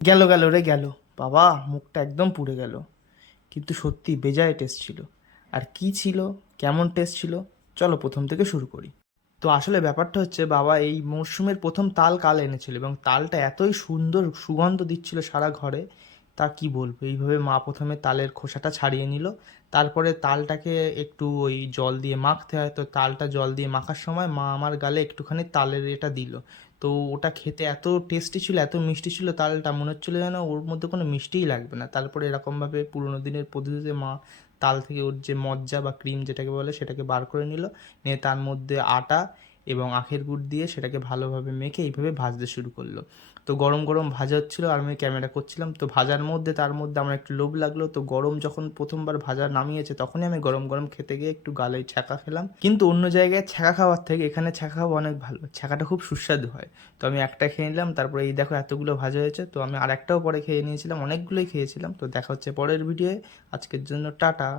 গেল গেল রে গেল। বাবা, মুখটা একদম পুড়ে গেল। কিন্তু সত্যি বেজায় টেস্ট ছিল। আর কি ছিল, কেমন টেস্ট ছিল, চলো প্রথম থেকে শুরু করি। তো আসলে ব্যাপারটা হচ্ছে, বাবা এই মরশুমের প্রথম তাল কাল এনেছিল এবং তালটা এতই সুন্দর সুগন্ধ দিচ্ছিল সারা ঘরে, তা কি বলবো। এইভাবে মা প্রথমে তালের খোসাটা ছাড়িয়ে নিল, তারপরে তালটাকে একটু ওই জল দিয়ে মাখতে হয়, তো তালটা জল দিয়ে মাখার সময় মা আমার গালে একটুখানি তালের এটা দিল। তো ওটা খেতে এত টেস্টি ছিল, এত মিষ্টি ছিল তালটা, মনে হচ্ছিলো যেন ওর মধ্যে কোনো মিষ্টিই লাগবে না। তারপরে এরকমভাবে পুরোনো দিনের পদ্ধতিতে মা তাল থেকে ওর যে মজ্জা বা ক্রিম যেটাকে বলে সেটাকে বার করে নিল, নিয়ে তার মধ্যে আটা এবং আখের গুড় দিয়ে সেটাকে ভালোভাবে মেখে এইভাবে ভাজতে শুরু করলো। তো গরম গরম ভাজা হচ্ছিলো আর আমি ক্যামেরা করছিলাম, তো ভাজার মধ্যে তার মধ্যে আমার একটু লোভ লাগলো, তো গরম যখন প্রথমবার ভাজা নামিয়েছে তখনই আমি গরম গরম খেতে গিয়ে একটু গালে ছ্যাঁকা খেলাম। কিন্তু অন্য জায়গায় ছ্যাঁকা খাওয়ার থেকে এখানে ছ্যাঁকা খাওয়া অনেক ভালো, ছ্যাঁকাটা খুব সুস্বাদু হয়। তো আমি একটা খেয়ে নিলাম, তারপরে এই দেখো এতগুলো ভাজা হয়েছে, তো আমি আর একটাও পরে খেয়ে নিয়েছিলাম, অনেকগুলোই খেয়েছিলাম। তো দেখা হচ্ছে পরের ভিডিওয়ে। আজকের জন্য টাটা।